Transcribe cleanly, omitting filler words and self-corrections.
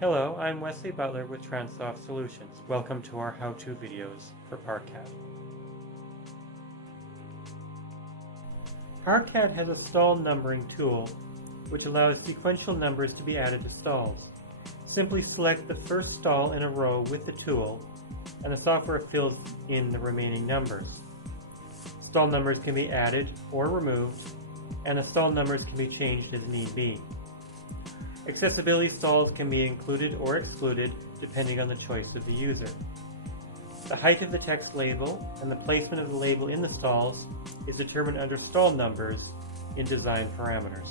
Hello, I'm Wesley Butler with Transsoft Solutions. Welcome to our how-to videos for ParkCAD. ParkCAD has a stall numbering tool which allows sequential numbers to be added to stalls. Simply select the first stall in a row with the tool and the software fills in the remaining numbers. Stall numbers can be added or removed, and the stall numbers can be changed as need be. Accessibility stalls can be included or excluded depending on the choice of the user. The height of the text label and the placement of the label in the stalls is determined under stall numbers in design parameters.